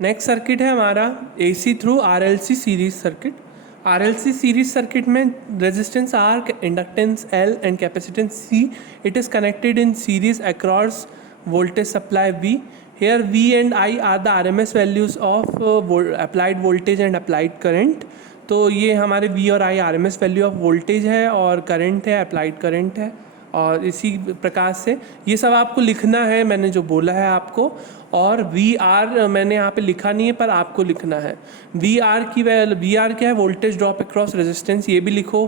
Next circuit है हमारा AC through RLC series circuit. RLC series circuit में resistance R, inductance L and capacitance C, it is connected in series across voltage supply V. Here V and I are the RMS values of applied voltage and applied current. तो ये हमारे V और I RMS value of voltage है और current है, applied current है। और इसी प्रकार से ये सब आपको लिखना है, मैंने जो बोला है आपको। और VR मैंने यहाँ पे लिखा नहीं है पर आपको लिखना है। VR क्या है? वोल्टेज ड्रॉप अक्रॉस रेजिस्टेंस, ये भी लिखो।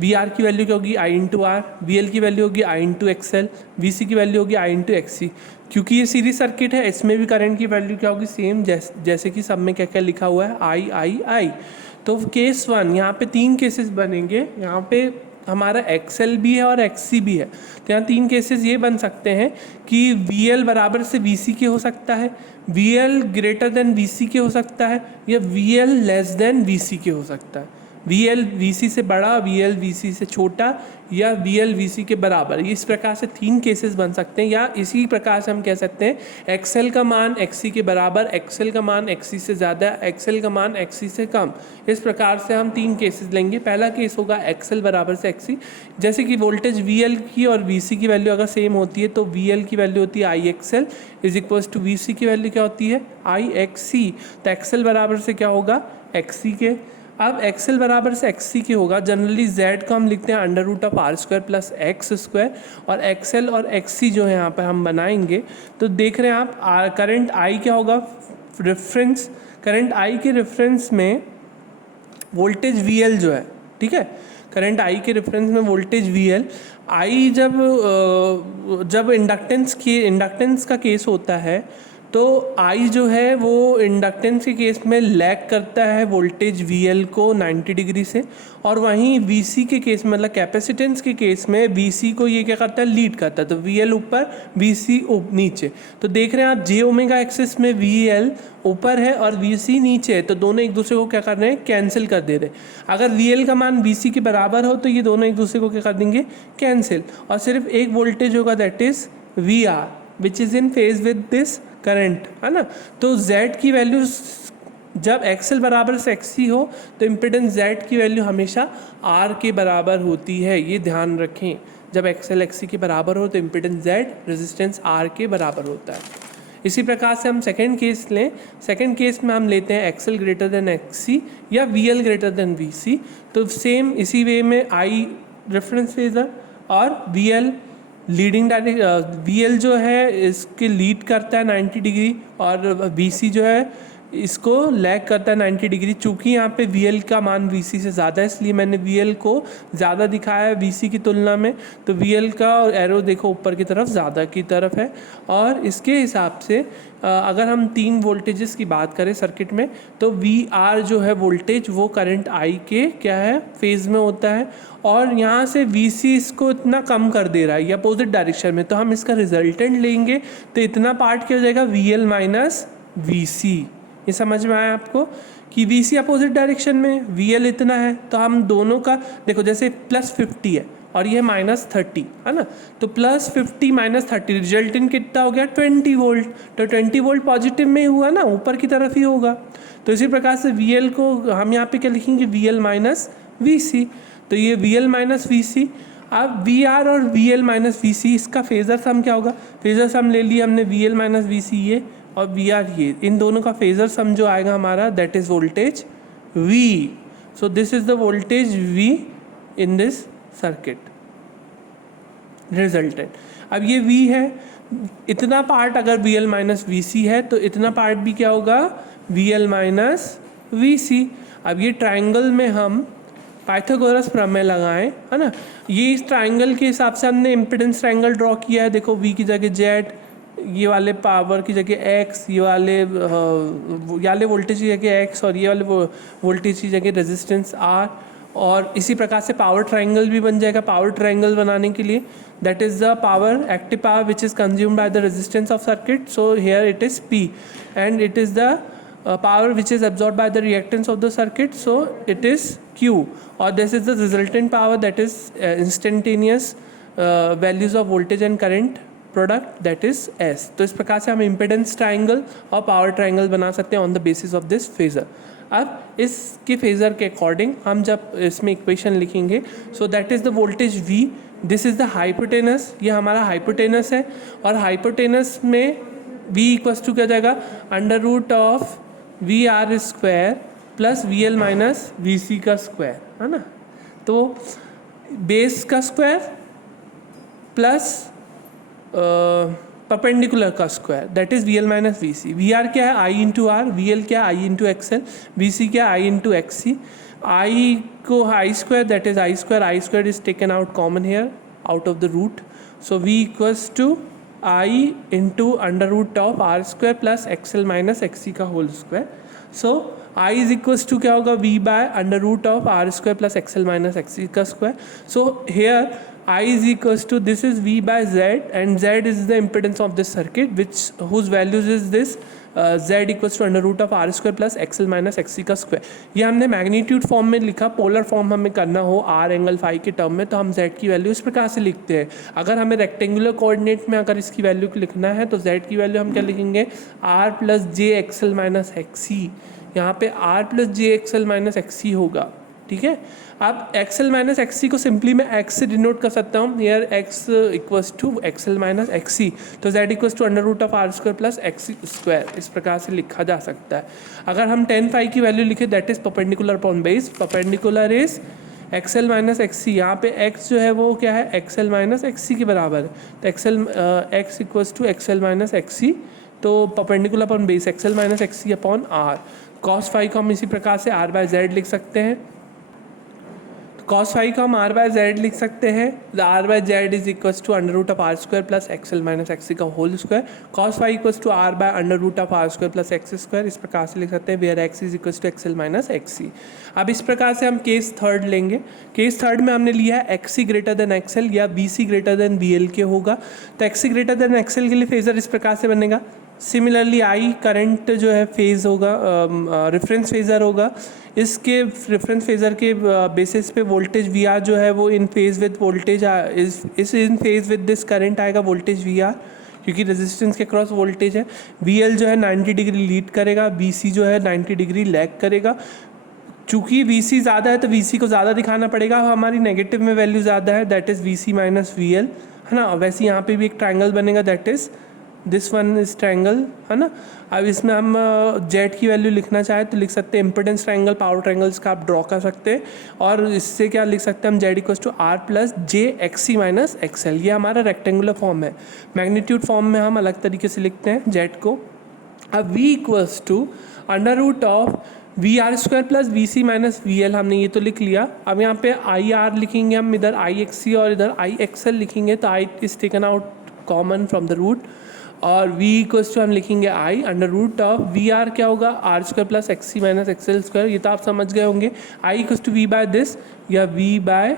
VR की वैल्यू क्या होगी? I into R. VL की वैल्यू होगी I इंटू XL। VC की वैल्यू होगी I इंटू XC। क्योंकि ये सीरीज सर्किट है, इसमें भी करंट की वैल्यू क्या होगी? सेम, जैसे कि सब में क्या क्या लिखा हुआ है, I। तो केस 1, यहाँ पे 3 केसेस बनेंगे। यहाँ पे हमारा XL भी है और XC भी है। तो यहाँ 3 केसेस ये बन सकते हैं कि VL बराबर से VC के हो सकता है, VL ग्रेटर देन VC के हो सकता है, या VL लेस देन VC के हो सकता है। VL VC से बड़ा, VL VC से छोटा, या VL VC के बराबर। इस प्रकार से 3 केसेस बन सकते हैं। या इसी प्रकार से हम कह सकते हैं XL का मान XC के बराबर, XL का मान XC से ज़्यादा, XL का मान XC से कम। इस प्रकार से हम 3 केसेस लेंगे। पहला केस होगा XL बराबर से XC। जैसे कि वोल्टेज VL की और VC की वैल्यू अगर सेम होती है तो VL की वैल्यू होती है IXL is equals to VC की वैल्यू क्या होती है? IXC। तो XL बराबर से क्या होगा? XC के। अब XL बराबर से XC के होगा, जनरली Z को हम लिखते हैं under root of R square plus X square, और XL और XC जो है यहाँ पर हम बनाएंगे। तो देख रहे हैं आप करंट I क्या होगा? रेफरेंस करंट I के रेफरेंस में वोल्टेज VL जो है, ठीक है, करंट I के रेफरेंस में वोल्टेज VL। I जब इंडक्टेंस का केस होता है तो I जो है वो इंडक्टेंस के केस में लैग करता है वोल्टेज VL को 90 डिग्री से, और वहीं VC के केस में, मतलब कैपेसिटेंस के केस में, VC को ये क्या करता है? लीड करता है। तो VL ऊपर, VC नीचे। तो देख रहे हैं आप J ओमेगा एक्सिस में VL ऊपर है और VC नीचे है, तो दोनों एक दूसरे को क्या कर रहे हैं? कैंसिल कर दे रहे हैं। अगर VL का मान VC के बराबर हो तो ये दोनों एक दूसरे को क्या कर देंगे? कैंसिल। और सिर्फ एक वोल्टेज होगा, that is VR, which is in phase with this current, है ना। तो Z की वैल्यू जब XL बराबर से XC हो तो इम्पिडेंस Z की वैल्यू हमेशा R के बराबर होती है, ये ध्यान रखें। जब XL XC के बराबर हो तो इम्पिडेंस Z रेजिस्टेंस R के बराबर होता है। इसी प्रकार से हम सेकंड केस लें। सेकंड केस में हम लेते हैं XL ग्रेटर देन XC या VL ग्रेटर देन VC। तो सेम इसी वे में I रेफरेंस फेजर और VL लीडिंग डायरेक्ट, VL जो है इसके लीड करता है 90 डिग्री और VC जो है इसको लैग करता है 90 डिग्री। चूँकि यहाँ पे VL का मान VC से ज़्यादा है इसलिए मैंने VL को ज़्यादा दिखाया है VC की तुलना में। तो VL का एरो देखो ऊपर की तरफ ज़्यादा की तरफ है। और इसके हिसाब से अगर हम 3 वोल्टेजेस की बात करें सर्किट में तो VR जो है वोल्टेज वो करंट I के क्या है? फेज़ में होता है। और यहाँ से VC इसको इतना कम कर दे रहा है, ये अपोजिट डायरेक्शन में, तो हम इसका रिजल्टेंट लेंगे तो इतना पार्ट क्या हो जाएगा? VL minus VC। ये समझ में आया आपको कि VC अपोजिट डायरेक्शन में, VL इतना है, तो हम दोनों का देखो, जैसे +50 है और ये -30 है ना, तो +50 -30 रिजल्टेंट कितना हो गया? 20 वोल्ट। तो 20 वोल्ट पॉजिटिव में ही हुआ ना, ऊपर की तरफ ही होगा। तो इसी प्रकार से VL को हम यहाँ पे क्या लिखेंगे? VL minus VC। तो ये VL माइनस VC। अब VR और VL माइनस VC, इसका फेजर सम क्या होगा? फेजर सम ले लिया हमने, VL माइनस VC ये और VR ये, इन दोनों का फेजर सम जो आएगा हमारा, that is voltage V। So this is the voltage V in this circuit resultant. अब ये V है, इतना पार्ट अगर VL माइनस VC है तो इतना पार्ट भी क्या होगा? VL minus VC। अब ये ट्राइंगल में हम पाइथागोरस प्रमेय लगाएं, है ना। ये इस ट्राइंगल के हिसाब से हमने इम्पिडेंस ट्राइंगल ड्रॉ किया है। देखो V की जगह Z, ये वाले पावर की जगह X, ये वाले वोल्टेज की जगह X और ये वाले वोल्टेज की जगह रेजिस्टेंस R। और इसी प्रकार से पावर ट्राइंगल भी बन जाएगा। पावर ट्राइंगल बनाने के लिए that is the power, active power which is consumed by the resistance of circuit, so here it is P, and it is the power which is absorbed by the reactance of the circuit, so it is Q, or this is the resultant power, that is instantaneous values of voltage and current product that is S. तो इस प्रकार से हम impedance triangle और power triangle बना सकते हैं on the basis of this phasor. अब इसके फेजर के अकॉर्डिंग हम जब इसमें इक्वेशन लिखेंगे, so that is the voltage V, this is the hypotenuse, ये हमारा हाइपोटेनस है, और हाइपोटेनस में V इक्वल्स टू क्या जाएगा, under root of V R square plus V L minus V C का स्क्वायर, है ना। तो बेस का स्क्वायर प्लस परपेंडिकुलर का square that is V L minus V C. V R क्या है, I into R, V L क्या है, I into X L, V C क्या है, I into X C. I को I square that is I square is taken out common hair out of the root, so V equals to I into under root of R square plus X L minus X C का whole square. So I is equals to क्या होगा, V by under root of R square plus X L minus X C का square. So here I is equals to, this is V by Z, and Z is the impedance of this circuit, whose values is this Z equals to under root of R square plus XL minus XC का square. ये हमने magnitude form में लिखा, polar form हमें करना हो R angle phi के term में, तो हम Z की वैल्यू इस प्रकार से लिखते हैं। अगर हमें रेक्टेंगुलर कोऑर्डिनेट में अगर इसकी वैल्यू को लिखना है तो Z की वैल्यू हम क्या लिखेंगे, R plus J X L minus XC. यहाँ पे R plus J X L minus X C होगा, ठीक है। अब एक्सएल माइनस एक्सी को सिंपली मैं एक्स से डिनोट कर सकता हूँ, here X equals to X L minus X C, तो Z equals to under root of R square plus X square, इस प्रकार से लिखा जा सकता है। अगर हम 10 फाई की वैल्यू लिखे that is perpendicular upon base, perpendicular is XL minus XC, यहाँ पे एक्स जो है वो क्या है, एक्सएल माइनस एक्सी के बराबर है, तो X equals to X L minus X C, तो perpendicular upon base X L minus X C upon R. Cos phi को हम इसी प्रकार से आर बाय जेड लिख सकते हैं, कॉस फाई को हम आर बाय जेड लिख सकते हैं, R by Z is equals to under root of R square plus XL minus XC का whole square. Cos phi equals to R by under root of R square plus X square, इस प्रकार से लिख सकते हैं, where X is equals to X L minus X C. अब इस प्रकार से हम केस थर्ड लेंगे। केस थर्ड में हमने लिया है एक्सी ग्रेटर देन एक्सएल या B C greater than B L के होगा, तो एक्सी ग्रेटर देन एक्सएल के लिए फेजर इस प्रकार से बनेगा। सिमिलरली आई करंट जो है फेज होगा, रेफरेंस फेज़र होगा, इसके रेफरेंस फेज़र के बेसिस पे वोल्टेज वी आर जो है वो इन फेज विद वोल्टेज इस इन फेज विद दिस करंट आएगा वोल्टेज वी आर, क्योंकि रेजिस्टेंस के क्रॉस वोल्टेज है। वी एल जो है 90 डिग्री लीड करेगा, बी सी जो है 90 डिग्री लैग करेगा। चूँकि वी सी ज़्यादा है तो वी सी को ज़्यादा दिखाना पड़ेगा, हमारी नेगेटिव में वैल्यू ज़्यादा है that is V C minus V L, है ना। वैसे यहाँ पे भी एक ट्राइंगल बनेगा that is this one is triangle, है ना। अब इसमें हम जेड की वैल्यू लिखना चाहे तो लिख सकते हैं, इम्पिडेंस ट्रायंगल पावर ट्रायंगल्स का आप ड्रॉ कर सकते हैं, और इससे क्या लिख सकते हैं हम, Z equals to R plus J XC minus XL. ये हमारा रेक्टेंगुलर फॉर्म है। मैग्नीट्यूड फॉर्म में हम अलग तरीके से लिखते हैं जेड को। अब V equals to under root of V R square plus V C minus V L, हमने ये तो लिख लिया। अब यहाँ पे आई आर लिखेंगे हम, इधर आई एक्स सी और इधर आई एक्स एल लिखेंगे, तो I is taken out common from the root, और v इक्वल्स टू हम लिखेंगे i under root of V R क्या होगा, R square plus X C minus X L square, ये तो आप समझ गए होंगे। i equals to v by this या v बाय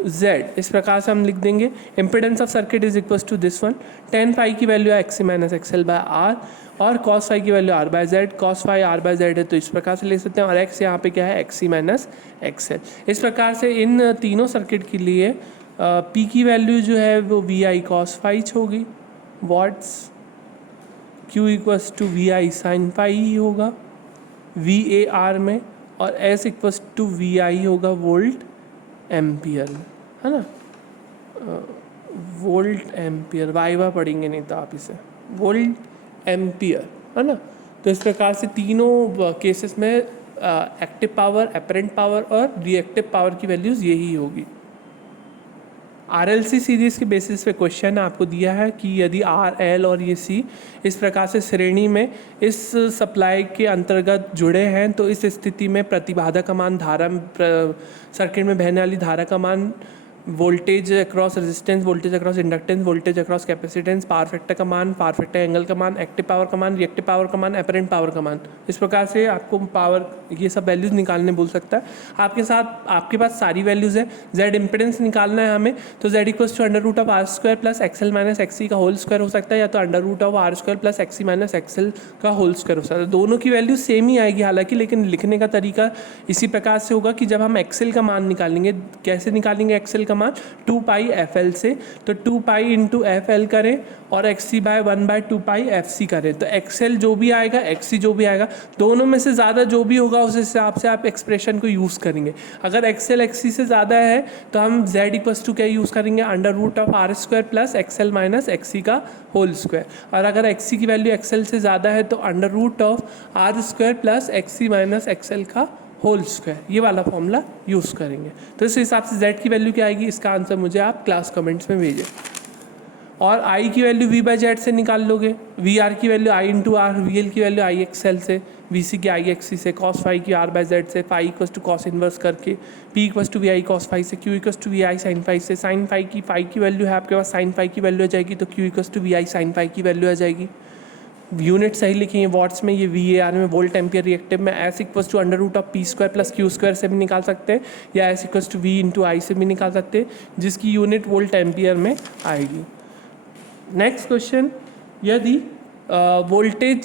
z, इस प्रकार से हम लिख देंगे। Impedance of circuit is equals to this one, tan phi की वैल्यू है x C minus XL by R, और cos फाई की value R by Z, cos phi R by Z है तो इस प्रकार से लिख सकते हैं, और x यहाँ पे क्या है, एक्स सी माइनस एक्सएल। इस प्रकार से इन तीनों सर्किट के लिए p की वैल्यू जो है वो वी आई कॉस फाई होगी watts, Q equals to V I sine phi ही होगा वी ए आर में, और S equals to V I होगा वोल्ट एम्पियर, है ना। वोल्ट एम्पियर वाइवा पढ़ेंगे नहीं तो आप इसे, वोल्ट एम्पियर, है ना। तो इस प्रकार से तीनों केसेस में एक्टिव पावर, एपरेंट पावर और रिएक्टिव पावर की वैल्यूज़ यही होगी। RLC सीरीज़ के बेसिस पे क्वेश्चन आपको दिया है कि यदि R, L और ये C इस प्रकार से श्रेणी में इस सप्लाई के अंतर्गत जुड़े हैं, तो इस स्थिति में प्रतिबाधा का मान, धारा सर्किट में बहने वाली धारा का मान, voltage across resistance, voltage across inductance, voltage across capacitance, power factor का मान, पावर फैक्टर एंगल का मान, एक्टिव पावर का मान, रिएक्टिव पावर का मान, एपरेंट पावर का मान, इस प्रकार से आपको पावर ये सब वैल्यूज़ निकालने बोल सकता है। आपके पास सारी वैल्यूज़ है। जेड इम्पिडेंस निकालना है हमें, तो Z equals to under root of R square plus XL minus XC का होल स्क्वायर हो सकता है, या तो under root of R square plus XC minus XL का होल स्क्वायर हो सकता है। दोनों की वैल्यू सेम ही आएगी हालांकि, लेकिन लिखने का तरीका इसी प्रकार से होगा कि जब हम एक्सएल का मान निकालेंगे, कैसे निकालेंगे एक्सएल का मान 2 पाई एफ एल से, तो 2 पाई इंटू एफ एल करें और एक्स सी बाय 1/2 पाई एफ सी करें, तो एक्स एल जो भी आएगा एक्स सी जो भी आएगा, दोनों में से ज़्यादा जो भी होगा उस हिसाब से आप एक्सप्रेशन को यूज़ करेंगे। अगर एक्स एल एक्स सी से ज़्यादा है तो हम जेड इक्वल्स टू क्या यूज़ करेंगे, under root of R square plus X L minus X C का होल स्क्वायर, और अगर एक्स सी की वैल्यू एक्स एल से ज़्यादा है तो under root of R square plus X C minus X L का होल स्क्वायर, ये वाला फॉर्मूला यूज़ करेंगे। तो इस हिसाब से z की वैल्यू क्या आएगी, इसका आंसर मुझे आप क्लास कमेंट्स में भेजें। और i की वैल्यू v बाई जेड से निकाल लोगे, वी आर की value i into R, V L की वैल्यू आई एक्स एल से, वी सी की आई एक्स सी से, कॉस फाई की आर बाई जेड से, phi equals to cos inverse करके, P equals to V I cos phi से, Q equals to V I sine phi से, sine phi की value है आपके पास, साइन फाई की वैल्यू आ जाएगी तो Q equals to V I sine phi की वैल्यू आ जाएगी। यूनिट सही लिखेंगे वॉट्स में, ये VAR में वोल्ट एम्पियर रिएक्टिव में, S equals to under root of P square plus Q square से भी निकाल सकते हैं, या S equals to V into I से भी निकाल सकते हैं, जिसकी यूनिट वोल्ट एम्पियर में आएगी। नेक्स्ट क्वेश्चन, यदि वोल्टेज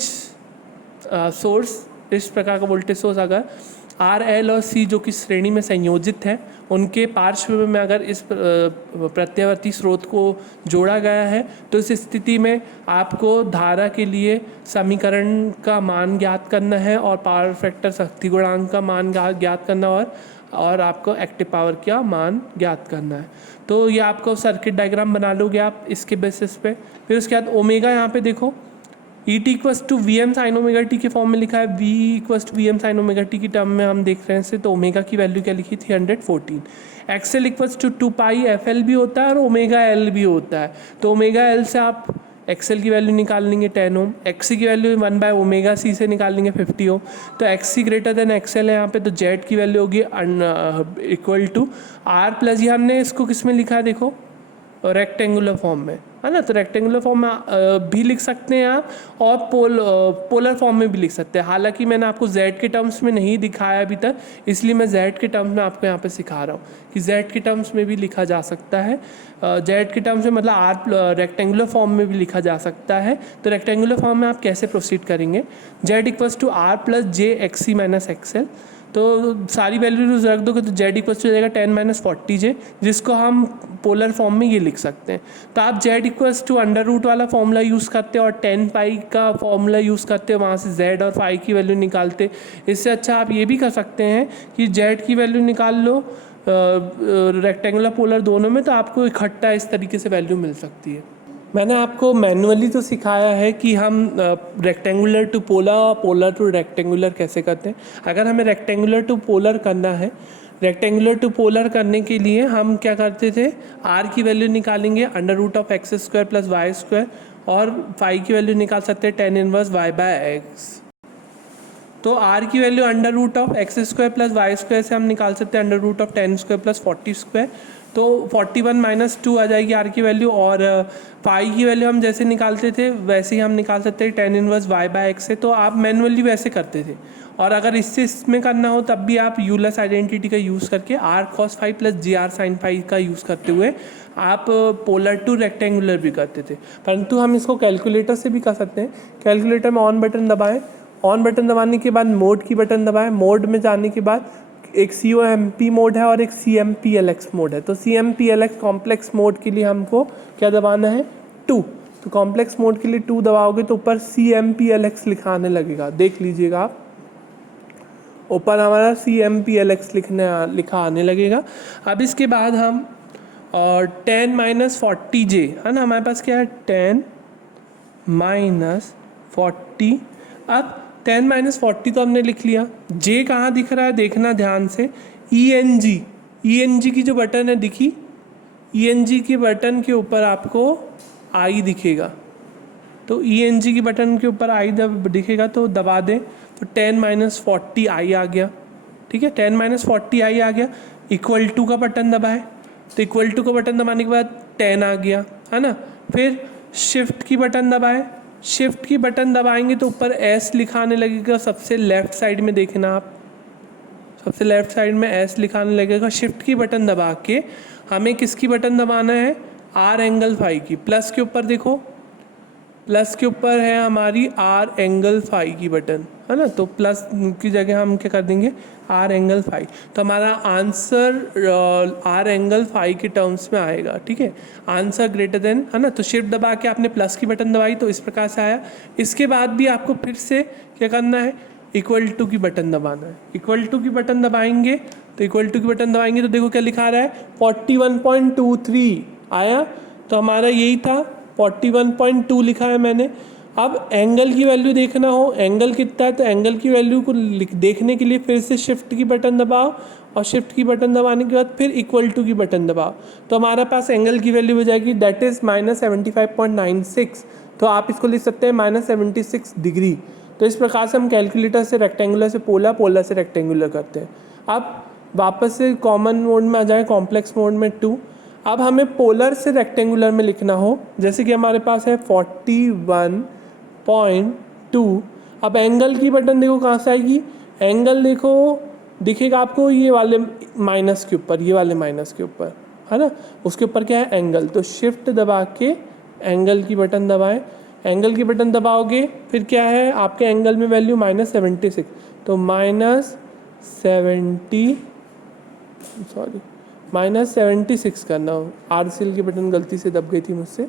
सोर्स, इस प्रकार का वोल्टेज सोर्स अगर आर एल और सी जो कि श्रेणी में संयोजित है, उनके पार्श्व में अगर इस प्रत्यावर्ती स्रोत को जोड़ा गया है, तो इस स्थिति में आपको धारा के लिए समीकरण का मान ज्ञात करना है और पावर फैक्टर शक्ति गुणांक का मान ज्ञात करना और आपको एक्टिव पावर का मान ज्ञात करना है। तो ये आपको सर्किट डायग्राम बना लोगे आप इसके बेसिस पे। फिर उसके बाद ओमेगा यहाँ पे देखो, E T equals to V M sine omega T के फॉर्म में लिखा है, V equals to V M sine omega T की टर्म में हम देख रहे हैं से, तो ओमेगा की वैल्यू क्या लिखी थी 114। XL equals to 2 pi F L भी होता है और ओमेगा एल भी होता है, तो ओमेगा एल से आप एक्सएल की वैल्यू निकाल लेंगे 10 ओम, एक्सी की वैल्यू 1 बाय ओमेगा सी से निकाल लेंगे 50 ओम, तो एक्सी ग्रेटर देन एक्सएल है यहाँ पे, तो जेड की वैल्यू होगी इक्वल टू आर प्लस, ये हमने इसको किस में लिखा है देखो, रेक्टेंगुलर फॉर्म में है ना, तो रेक्टेंगुलर फॉर्म में भी लिख सकते हैं आप और पोलर फॉर्म में भी लिख सकते हैं। हालांकि मैंने आपको z के टर्म्स में नहीं दिखाया अभी तक, इसलिए मैं z के टर्म्स में आपको यहाँ पे सिखा रहा हूँ कि z के टर्म्स में भी लिखा जा सकता है। z के टर्म्स में मतलब आर रेक्टेंगुलर फॉर्म में भी लिखा जा सकता है। तो रेक्टेंगुलर फॉर्म में आप कैसे प्रोसीड करेंगे, z equals to R plus J X C minus XL, तो सारी वैल्यूज रख दोगे तो z इक्वल हो जाएगा 10 माइनस 40j, जिसको हम पोलर फॉर्म में ये लिख सकते हैं। तो आप z equals to under root वाला फॉर्मूला यूज़ करते हैं और 10 पाई का फॉर्मूला यूज़ करते हैं, वहाँ से z और फाई की वैल्यू निकालते। इससे अच्छा आप ये भी कर सकते हैं कि z की वैल्यू निकाल लो रेक्टेंगुलर पोलर दोनों में, तो आपको इकट्ठा इस तरीके से वैल्यू मिल सकती है। मैंने आपको मैनुअली तो सिखाया है कि हम rectangular to polar, polar to rectangular कैसे करते हैं। अगर हमें रेक्टेंगुलर टू पोलर करना है, रेक्टेंगुलर टू पोलर करने के लिए हम क्या करते थे, आर की वैल्यू निकालेंगे under root of X square plus Y square, और फाई की वैल्यू निकाल सकते हैं 10 इनवर्स वाई बाय एक्स। तो आर की value under root of X square plus Y square से हम निकाल सकते हैं under root of 10 square plus 40 square, तो 41 माइनस 2 आ जाएगी आर की वैल्यू। और फाई की वैल्यू हम जैसे निकालते थे वैसे ही हम निकाल सकते हैं 10 इनवर्स वाई बाय एक्स से, तो आप मैनुअली वैसे करते थे। और अगर इससे इसमें करना हो तब भी आप यूलर्स आइडेंटिटी का यूज़ करके R cos phi plus J R sine phi का यूज़ करते हुए आप पोलर टू रेक्टेंगुलर भी करते थे। परंतु हम इसको कैलकुलेटर से भी कर सकते हैं। कैलकुलेटर में ऑन बटन दबाएं, ऑन बटन दबाने के बाद मोड की बटन दबाएं, मोड में जाने के बाद एक COMP मोड है और एक CMPLX मोड है। तो CMPLX कॉम्प्लेक्स मोड के लिए हमको क्या दबाना है 2, तो कॉम्प्लेक्स मोड के लिए 2 दबाओगे तो ऊपर CMPLX लिखा आने लगेगा, देख लीजिएगा आप, ऊपर हमारा CMPLX लिखा आने लगेगा। अब इसके बाद हम 10 माइनस 40j है ना, हमारे पास क्या है 10 माइनस 40। अब 10 माइनस 40 तो हमने लिख लिया, जे कहाँ दिख रहा है देखना ध्यान से, ENG की जो बटन है दिखी, ENG के बटन के ऊपर आपको आई दिखेगा, तो ENG की बटन के ऊपर आई दिखेगा तो दबा दें, तो 10 माइनस 40 आई आ गया। ठीक है, 10 माइनस 40 आई आ गया। इक्वल टू का बटन दबाए, तो इक्वल टू का बटन दबाने के बाद 10 आ गया है ना। फिर शिफ्ट की बटन दबाए, शिफ्ट की बटन दबाएंगे तो ऊपर S लिखा आने लगेगा, सबसे लेफ्ट साइड में देखना आप, सबसे लेफ्ट साइड में S लिखा आने लगेगा। शिफ्ट की बटन दबा के हमें किसकी बटन दबाना है, R एंगल फाई की, प्लस के ऊपर देखो प्लस के ऊपर है हमारी आर एंगल फाई की बटन, है ना, तो प्लस की जगह हम क्या कर देंगे आर एंगल फाई, तो हमारा आंसर आर एंगल फाई के टर्म्स में आएगा, ठीक है, आंसर ग्रेटर देन, है ना। तो शिफ्ट दबा के आपने प्लस की बटन दबाई तो इस प्रकार से आया। इसके बाद भी आपको फिर से क्या करना है, इक्वल टू की बटन दबाना है। इक्वल टू की बटन दबाएंगे तो इक्वल टू की बटन दबाएंगे तो देखो क्या लिखा रहा है 41.23 आया, तो हमारा यही था 41.2 लिखा है मैंने। अब एंगल की वैल्यू देखना हो, एंगल कितना है, तो एंगल की वैल्यू को देखने के लिए फिर से शिफ्ट की बटन दबाओ और शिफ्ट की बटन दबाने के बाद फिर इक्वल टू की बटन दबाओ, तो हमारे पास एंगल की वैल्यू हो जाएगी दैट इज़ -75.96। तो आप इसको लिख सकते हैं -76 डिग्री। तो इस प्रकार से हम कैलकुलेटर से रेक्टेंगुलर से पोलर, पोलर से रेक्टेंगुलर करते हैं। अब वापस से कॉमन मोड में आ जाए, कॉम्प्लेक्स मोड में 2। अब हमें पोलर से रेक्टेंगुलर में लिखना हो, जैसे कि हमारे पास है 41.2। अब एंगल की बटन देखो कहाँ से आएगी, एंगल देखो दिखेगा आपको ये वाले माइनस के ऊपर, ये वाले माइनस के ऊपर, है ना, उसके ऊपर क्या है एंगल। तो शिफ्ट दबा के एंगल की बटन दबाएं, एंगल की बटन दबाओगे फिर क्या है आपके एंगल में वैल्यू -76, तो -76 करना हो, RCL की बटन गलती से दब गई थी मुझसे,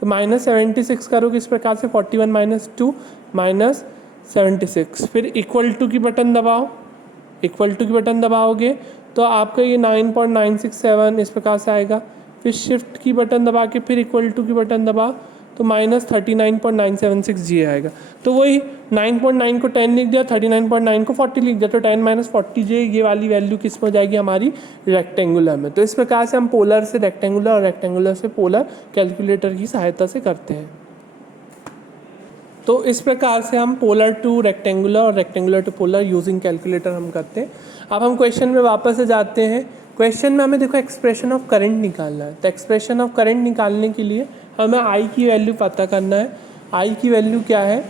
तो -76 करोगे इस प्रकार से 41 - 2 -76, फिर इक्वल टू की बटन दबाओ। इक्वल टू की बटन दबाओगे तो आपका ये 9.967 इस प्रकार से आएगा। फिर शिफ्ट की बटन दबा के फिर इक्वल टू की बटन दबाओ तो -39.976 जी आएगा। तो वही 9.9 को 10 लिख दिया, 39.9 को 40 लिख दिया, तो 10 - 40 जे ये वाली वैल्यू किस में हो जाएगी हमारी रेक्टेंगुलर में। तो इस प्रकार से हम पोलर से रेक्टेंगुलर और रेक्टेंगुलर से पोलर कैलकुलेटर की सहायता से करते हैं। तो इस प्रकार से हम पोलर टू रेक्टेंगुलर और rectangular to polar using calculator हम करते हैं। अब हम क्वेश्चन में वापस से जाते हैं। क्वेश्चन में हमें देखो एक्सप्रेशन ऑफ करंट निकालना है, तो एक्सप्रेशन ऑफ करंट निकालने के लिए हमें आई की वैल्यू पता करना है। आई की वैल्यू क्या है,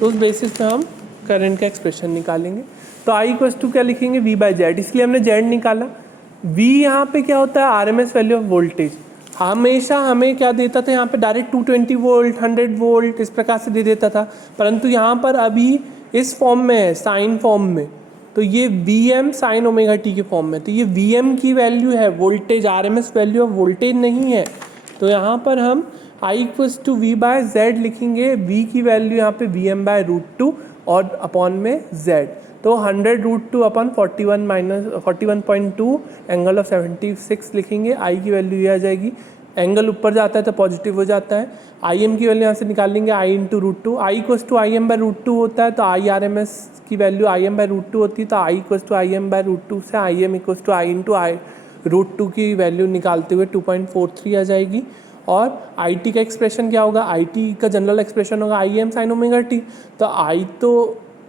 तो उस बेसिस पे हम करंट का एक्सप्रेशन निकालेंगे। तो आई इक्वल्स टू क्या लिखेंगे V/Z, इसलिए हमने Z निकाला। V यहाँ पे क्या होता है RMS वैल्यू ऑफ वोल्टेज। हमेशा हमें क्या देता था यहाँ पे डायरेक्ट 220 वोल्ट 100 वोल्ट इस प्रकार से दे देता था, परंतु यहाँ पर अभी इस फॉर्म में है साइन फॉर्म में, तो ये Vm sin ओमेगा t के फॉर्म में, तो ये Vm की वैल्यू है, voltage RMS value of voltage नहीं है। तो यहाँ पर हम I इक्वल्स टू V/Z लिखेंगे। V की वैल्यू यहाँ पे Vm/√2 और अपॉन में Z, तो 100√2 अपन 41.2 एंगल ऑफ 76 लिखेंगे। I की वैल्यू ये आ जाएगी, एंगल ऊपर जाता है तो पॉजिटिव हो जाता है। Im की वैल्यू यहाँ से निकाल लेंगे I × √2, I equals to Im/√2 होता है, तो I RMS की वैल्यू Im/√2 होती है, तो I इक्वल्स टू Im/√2 से Im इक्वल्स टू I × √2 की वैल्यू निकालते हुए 2.43 आ जाएगी। और IT का एक्सप्रेशन क्या होगा, IT का जनरल एक्सप्रेशन होगा Im sin ओमेगा t, तो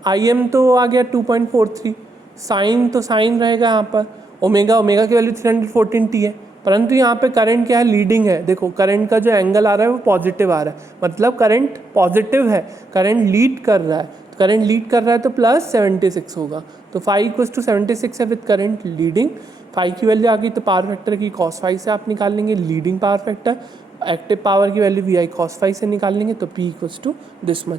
Im तो आ गया 2.43, साइन तो साइन रहेगा यहाँ पर, ओमेगा की वैल्यू 314t है, परंतु यहाँ पे करंट क्या है लीडिंग है। देखो करंट का जो एंगल आ रहा है वो पॉजिटिव आ रहा है, मतलब करंट पॉजिटिव है, करंट लीड कर रहा है, करंट लीड कर रहा है तो +76 होगा। तो फाई इक्वल्स टू 76 है विद करंट लीडिंग। फाई की वैल्यू आ गई तो पावर फैक्टर की cos फाई से आप निकाल लेंगे leading power factor, active power की वैल्यू VI cos फाई से निकाल लेंगे, तो P equals to this much.